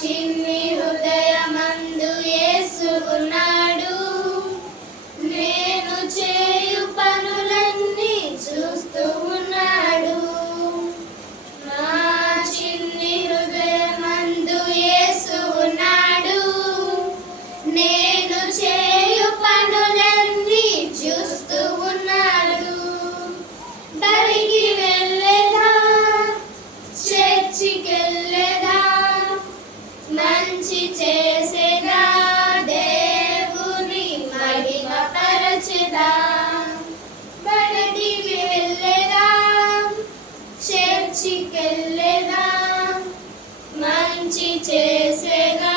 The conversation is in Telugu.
చిన్ని హృదయమందు యేసు నేను చేయు పనులన్నీ చూస్తూ ఉన్నాడు. నా చిన్ని హృదయమందు యేసు నేను చేయు పనులన్నీ చూస్తూ ఉన్నాడు. బడికి వెళ్ళేదా? చర్చికెళ్ళేదా? వెళ్ళే చేసేదా దేవుని మహిమ పరచెదా. బడికి వెళ్ళేదా? చర్చికెళ్ళేదా? మంచి చేసేదా?